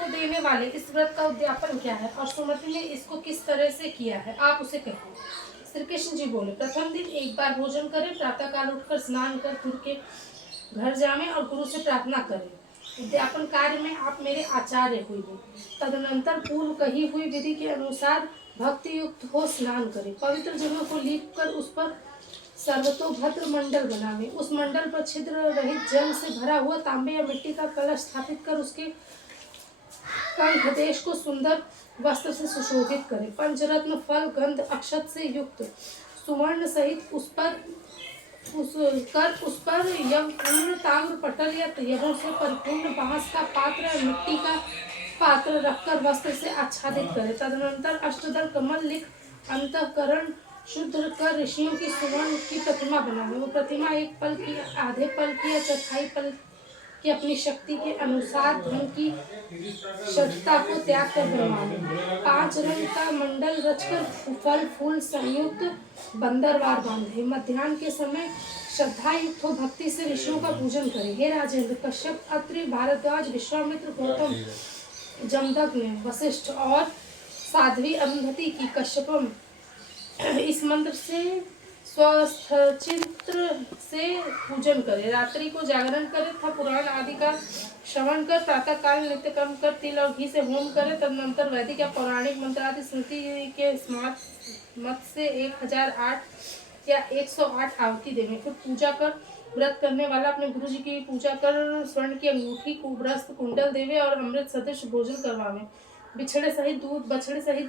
को देने वाले इस व्रत का उद्यापन क्या है और सुमति ने इसको किस तरह से किया है, आप उसे कहिए। श्री कृष्ण जी बोले, प्रथम दिन एक बार भोजन करें, प्रातः काल उठकर स्नान कर गुरु के घर जावें और गुरु से प्रार्थना करें। उद्यापन कार्य में आप मेरे आचार्य हुई। तदनंतर पूर्व कही हुई विधि के अनुसार भक्ति युक्त हो स्नान करें। पवित्र जलों को लीप कर उस पर सर्वतोभद्र मंडल बनावे। उस मंडल पर छिद्र रहित जल से भरा हुआ तांबे या मिट्टी का कलश स्थापित कर उसके कंठदेश को सुंदर वस्त्र से सुशोभित करें। पंचरत्न फल गंध अक्षत से युक्त सुवर्ण सहित उस पर यवपूर्ण ताम्र पटल या यवों से परिपूर्ण बांस का पात्र या मिट्टी का पात्र रखकर वस्त्र से आच्छादित करें। तदनंतर अष्टदल कमल लिख अंतःकरण शुद्ध कर ऋषियों की सुवर्ण की प्रतिमा बनावे। वो प्रतिमा एक पल की, आधे पल की या चौथाई पल की अपनी शक्ति के अनुसार धन की शुद्धता को त्याग कर बनवावे। 5 रंग का मंडल रचकर फल फूल संयुक्त बंदरवार बांधे। मध्याह्न के समय श्रद्धा युक्त हो भक्ति से ऋषियों का पूजन करे। हे राजेंद्र, कश्यप, अत्रि, भारद्वाज, विश्वामित्र, गौतम, जमदग्नि, वशिष्ठ और साध्वी अरुंधति की कश्यपम इस मंत्र से स्वस्थचित्र से पूजन करे। रात्रि को जागरण करे तथा पुराण आदि का श्रवण कर प्रातः काल नित्य कर्म कर तिल और घी से होम करे। तदनंतर वैदिक या पौराणिक मंत्र आदि स्मृति के स्मार्ट मत से 1008 या 108 आहुति देवे। फिर पूजा कर व्रत करने वाला अपने गुरु जी की पूजा कर स्वर्ण की अंगूठी कुब्रस्त कुंडल देवे और अमृत सदृश भोजन करवावे। बछड़े सहित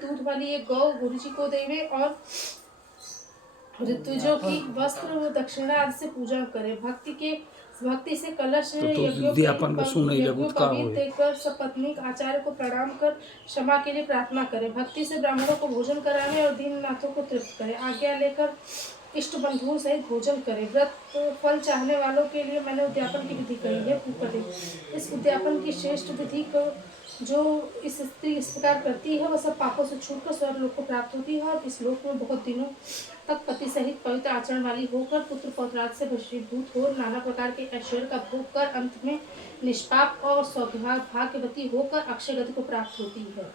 दूध वाली एक गौ गुरु जी को देवे और ऋतुजों की वस्त्र व दक्षिणा आदि से पूजा करे। भक्ति से कलश देकर सपत्नीक आचार्य को प्रणाम कर क्षमा के लिए प्रार्थना करे। भक्ति से ब्राह्मणों को भोजन करावे और दीननाथों को तृप्त करे। आज्ञा लेकर इष्ट बंधुओं सहित भोजन करे। व्रत फल चाहने वालों के लिए मैंने उद्यापन की विधि कही है। इस उद्यापन की श्रेष्ठ विधि को जो इस स्त्री इस प्रकार करती है वह सब पापों से छूटकर स्वर्ग लोक को प्राप्त होती है और इस लोक में बहुत दिनों तक पति सहित पवित्र आचरण वाली होकर पुत्र पौत्राद से वशीभूत हो नाना प्रकार के ऐश्वर्य का भोग कर अंत में निष्पाप और सौभाग्यवती होकर अक्षय गति को प्राप्त होती है।